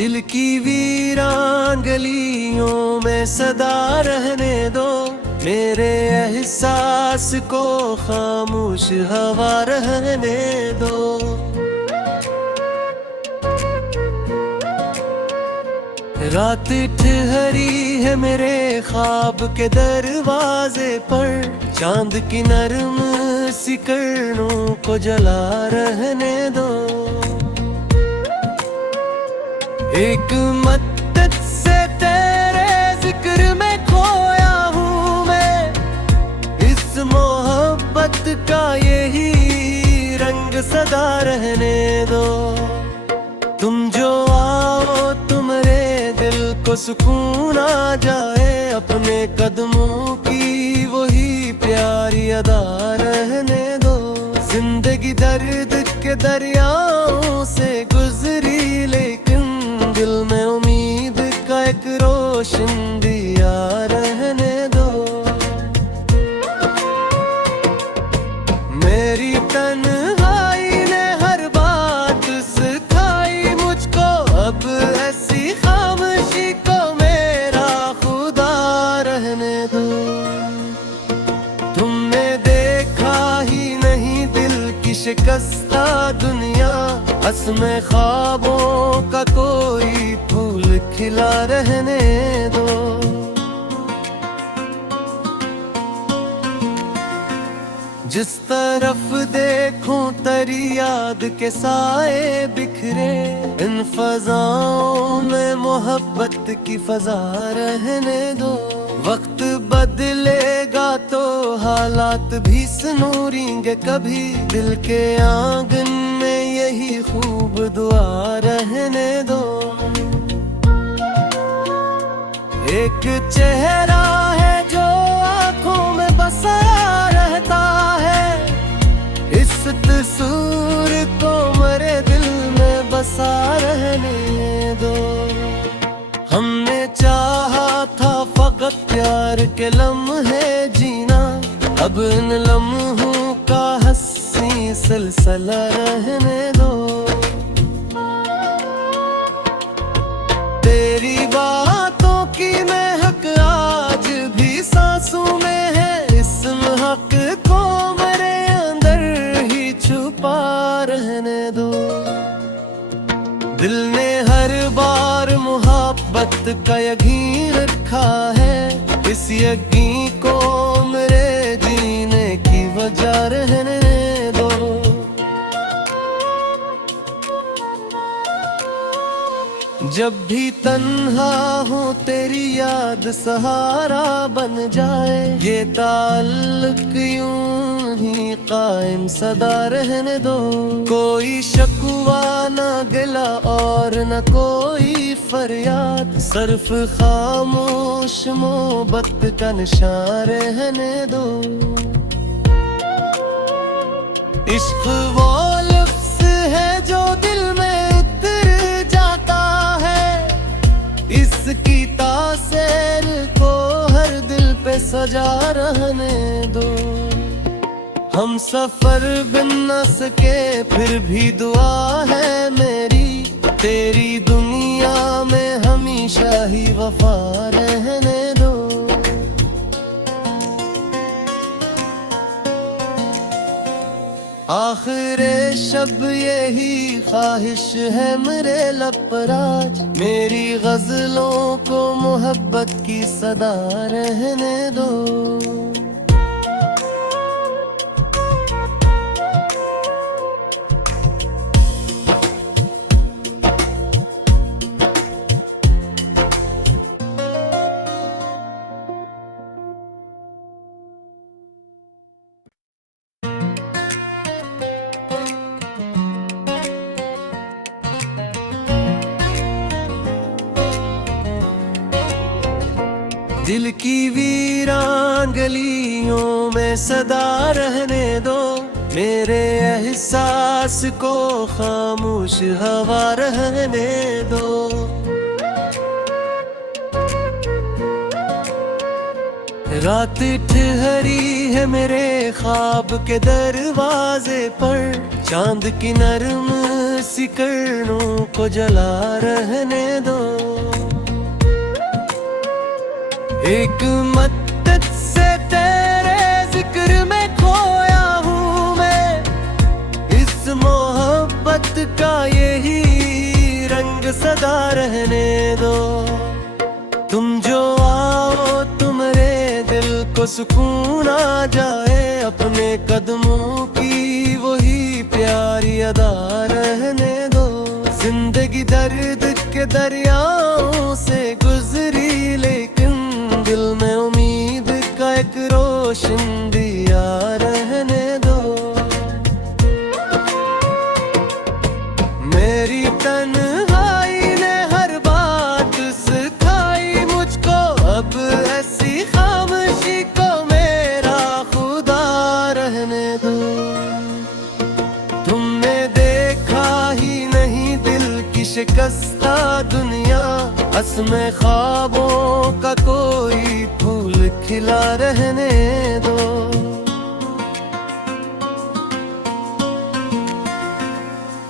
दिल की वीरान गलियों में सदा रहने दो, मेरे एहसास को खामोश हवा रहने दो। रात ठहरी है मेरे ख्वाब के दरवाजे पर, चांद की नरम सी किरणों को जला रहने दो। एक मद्दत से तेरे जिक्र में खोया हूँ मैं, इस मोहब्बत का यही रंग सदा रहने दो। तुम जो आओ तुम्हारे दिल को सुकून आ जाए, अपने कदमों की वही प्यारी अदा रहने दो। जिंदगी दर्द के दरियाओं से गुजरी, लेकिन दिल में उम्मीद का एक रोशन दिया रहने दो। मेरी तन्हाई ने हर बात सिखाई मुझको, अब ऐसी खामोशी को मेरा खुदा रहने दो। तुमने देखा ही नहीं दिल की शिकस्ता दुनिया, असमें ख्वाबों का कोई फूल खिला रहने दो। जिस तरफ देखूं तेरी याद के साए बिखरे, इन फजाओं में मोहब्बत की फजा रहने दो। वक्त बदलेगा तो हालात भी सनूरेंगे कभी, दिल के आंगन में यही खूब दुआ रहने दो। एक चेहरा है जो आंखों में बसा रहता है, इस तस्वीर को मेरे दिल में बसा रहने दो। हमने चाहा था फकत प्यार के लम्हे जीना, अब इन लम्हों का हंसी सिलसिला रहने दो। तेरी बातों की महक आज भी सांसों में है, इस महक को मेरे अंदर ही छुपा रहने दो। दिल ने हर बार मोहब्बत का यकीन रखा है, इस यकीन को मेरे जीने की वजह रहने दो। जब भी तन्हा हूँ तेरी याद सहारा बन जाए, ये ताल्लुक यूं ही कायम सदा रहने दो। कोई शकवा न गिला और न कोई फरियाद, सिर्फ खामोश मोहब्बत का निशान रहने दो। इश्क वो लफ्ज़ है जो दिल में उतर जाता है, इसकी तासीर को हर दिल पे सजा रहने दो। हम सफर बिन न सके फिर भी दुआ है मेरी, तेरी दुनिया में हमेशा ही वफा रहने दो। आखिरे शब यही ख्वाहिश है मेरे लब पर आज, मेरी गजलों को मोहब्बत की सदा रहने दो। दिल की वीरान गलियों में सदा रहने दो, मेरे एहसास को खामोश हवा रहने दो। रात ठहरी है मेरे ख्वाब के दरवाजे पर, चांद की नरम सी किरणों को जला रहने दो। एक मद्दत से तेरे जिक्र में खोया हूँ मैं, इस मोहब्बत का यही रंग सदा रहने दो। तुम जो आओ तुम्हारे दिल को सुकून आ जाए, अपने कदमों की वही प्यारी अदा रहने दो। जिंदगी दर्द के दरियाओं से गुजरी, लेकिन दिल में उम्मीद का एक रोशन दिया रहने दो। मेरी तन्हाई ने हर बात सिखाई मुझको, अब ऐसी खामोशी को मेरा खुदा रहने दो। तुमने देखा ही नहीं दिल की शिकस्ता दुनिया, असमें ख्वाबों का कोई फूल खिला रहने दो।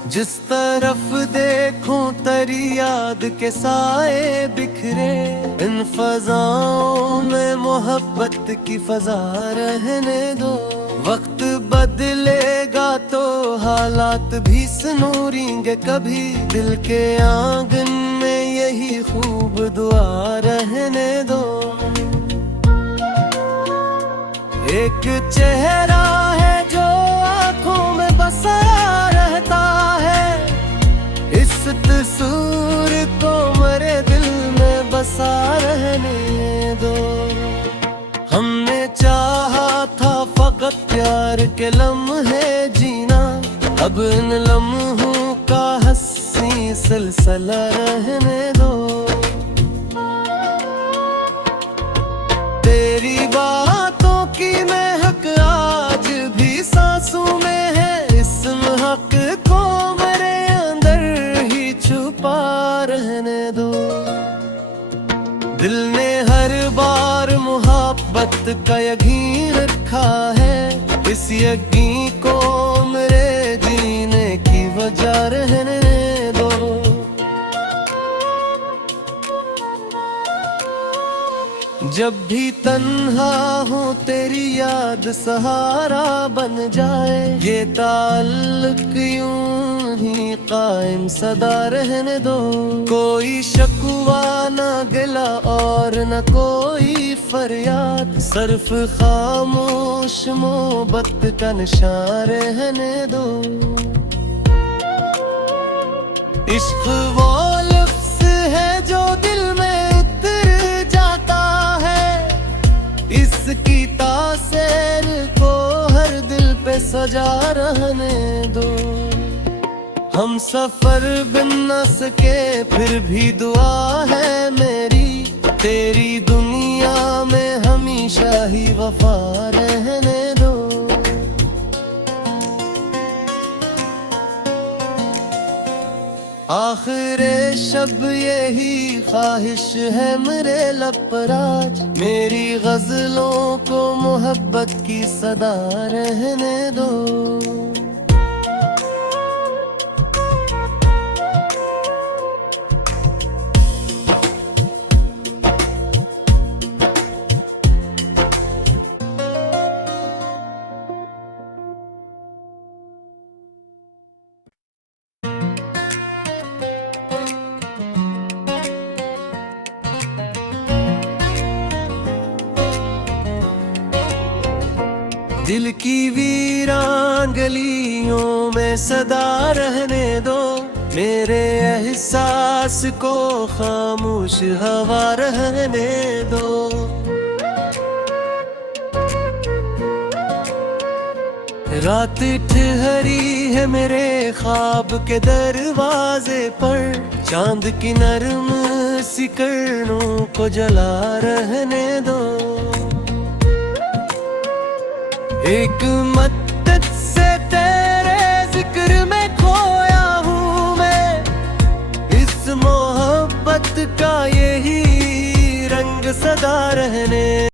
जिस तरफ देखूं तेरी याद के साए बिखरे, इन फजाओं में मोहब्बत की फजा रहने दो। वक्त बदलेगा तो हालात भी सनूरेंगे कभी, दिल के आंगन में यही खूब दुआ रहने दो। एक चेहरा है जो आंखों में बसा रहता है, इस तस्वीर को मेरे दिल में बसा रहने दो। हमने चाहा था फकत प्यार के लम्हे जीना, अब इन लम्हों का हंसी सिलसिला रहने दो। तेरी बातों की महक आज भी सांसों में है, इस महक को मेरे अंदर ही छुपा रहने दो। दिल ने हर बार मोहब्बत का यकीन रखा है, इस यकीन को मेरे जीने की वजह रहने दो। जब भी तन्हा हूँ तेरी याद सहारा बन जाए, ये ताल्लुक यूं ही कायम सदा रहने दो। कोई शकवा न गिला और न कोई फरियाद, सिर्फ खामोश मोहब्बत का निशान रहने दो। इश्क वो लफ्ज़ है जो दिल में उतर जाता है, इसकी तासीर को हर दिल पे सजा रहने दो। हम सफर बिन न सके फिर भी दुआ है मेरी, तेरी दुनिया में हमेशा ही वफा रहने दो। आखिरे शब यही ख्वाहिश है मेरे लब पर आज, मेरी गजलों को मोहब्बत की सदा रहने दो। दिल की वीरान गलियों में सदा रहने दो, मेरे एहसास को खामोश हवा रहने दो। रात ठहरी है मेरे ख्वाब के दरवाजे पर, चांद की नरम सी किरणों को जला रहने दो। एक मद्दत से तेरे जिक्र में खोया हूँ मैं, इस मोहब्बत का यही रंग सदा रहने